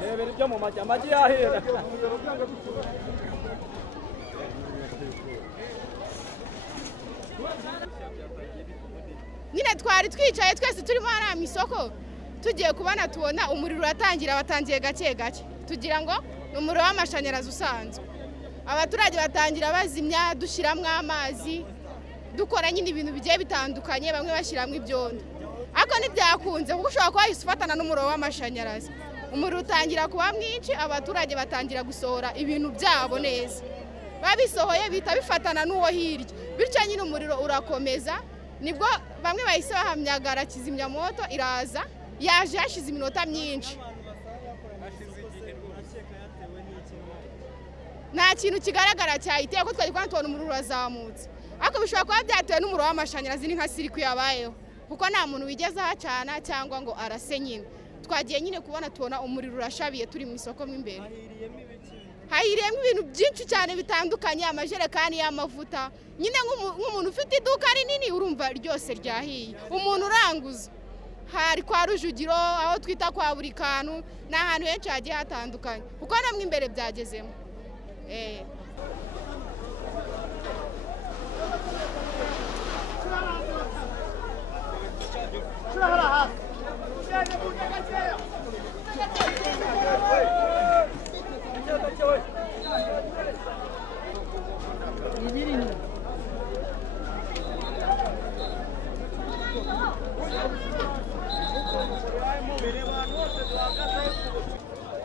Nebera ibyo mu amagi yahera. Nyine twari twicaye twese turimo hariya mu isoko tugiye kubana tubona umuriro uratangira batangiye gake gake tugira ngo ni umuriro w'amashanyarazi usanzwe abaturage batangira bazimya dushyiramo amazi dukora nyine ibintu bigiye bitandukanye bamwe bashyiramo ibyondo ariko ntibyakunze kuko ushobora kuba wahise ufatana n'umuriro w'amashanyarazi umuriro utangira kuba mwinshi abaturage batangira gusohora ibintu byabo neza babisohoye bita bifatana n'uwo hirya bityo nyine umuriro urakomeza nibwo bamwe bahise bahamyagara kizimyamoto iraza yaje hashize iminota myinshi nta kintu kigaragara cyahiteye ko twari tubona umuriro urazamutse ariko bishobora kuba byatewe n'umuriro w'amashanyarazi ni nka sirikwi yabayeho kuko nta muntu wigeze ahacana cyangwa ngo arase nyine twagiye nyine tubona umuriro urashabiye turi mu isoko mo imbere hahiriyemo ibintu byinshi cyane bitandukanye amajerekani y'amavuta nyine nk'umuntu ufite iduka rinini urumva ryose ryahiye umuntu uranguza hari kwa Rujugiro aho twita kwa buri kantu ni ahantu henshi hagiye hatandukanye kuko namwe imbere byagezemo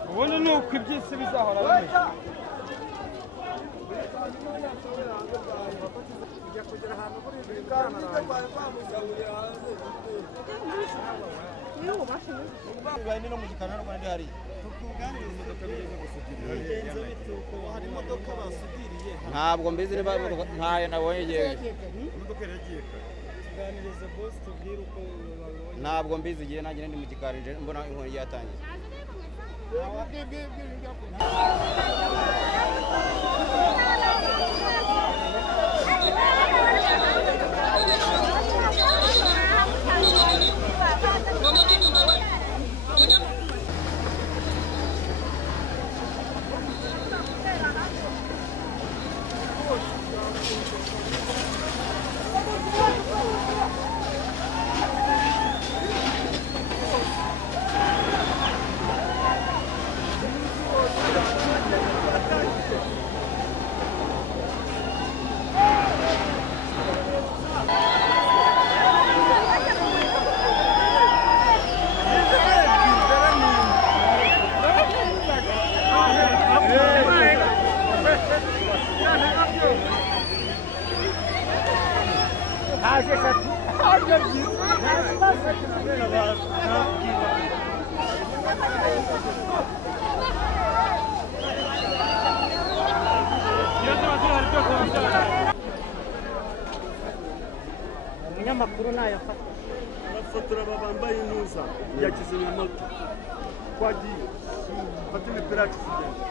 Ubona nuko ibyisi bizahora bimeze ntabwo mbizi niba ntayo nabonye yewe ntabwo mbizi igihe nanjye ndi mu gikari mbona inkongi yatangiye umunyamakuru nayafata abafotora babambaye intuza ya kizimyamoto twagiye fata imipira ya kizimyamoto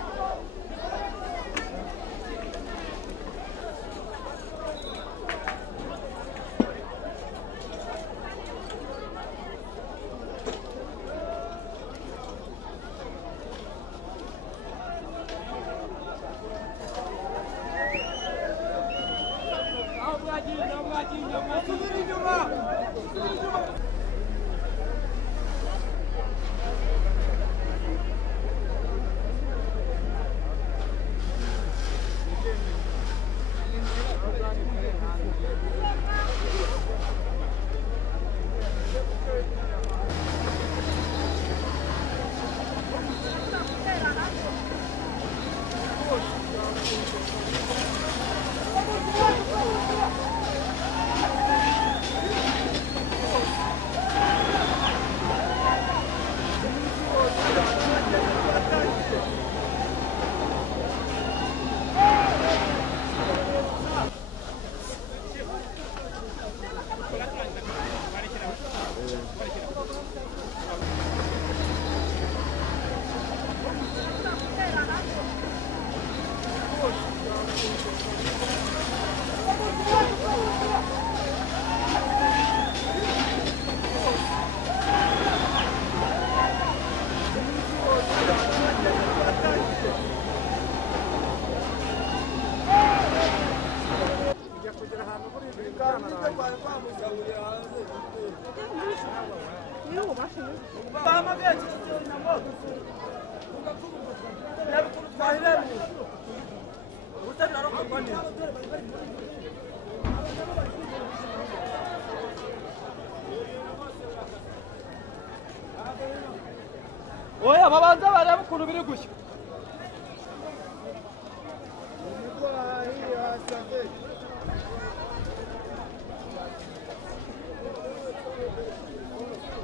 oya babanza bareba ukuntu biri gushya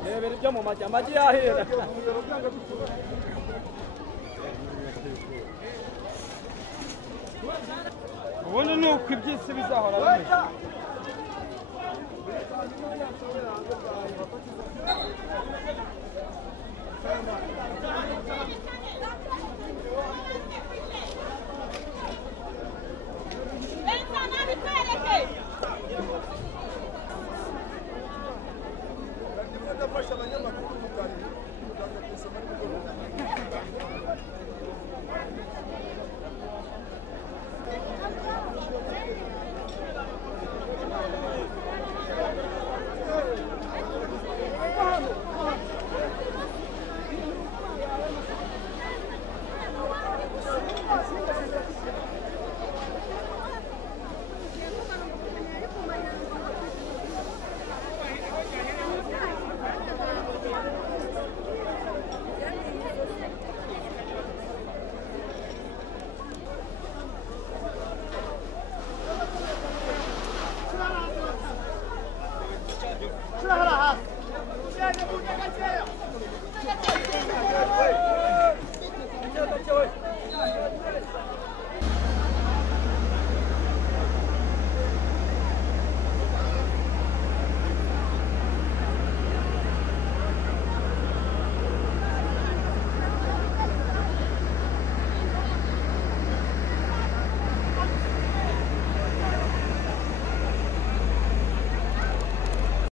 rebera ibyo mu magi amagi yahera ubundi ni uko iby'isi bizahora bimeze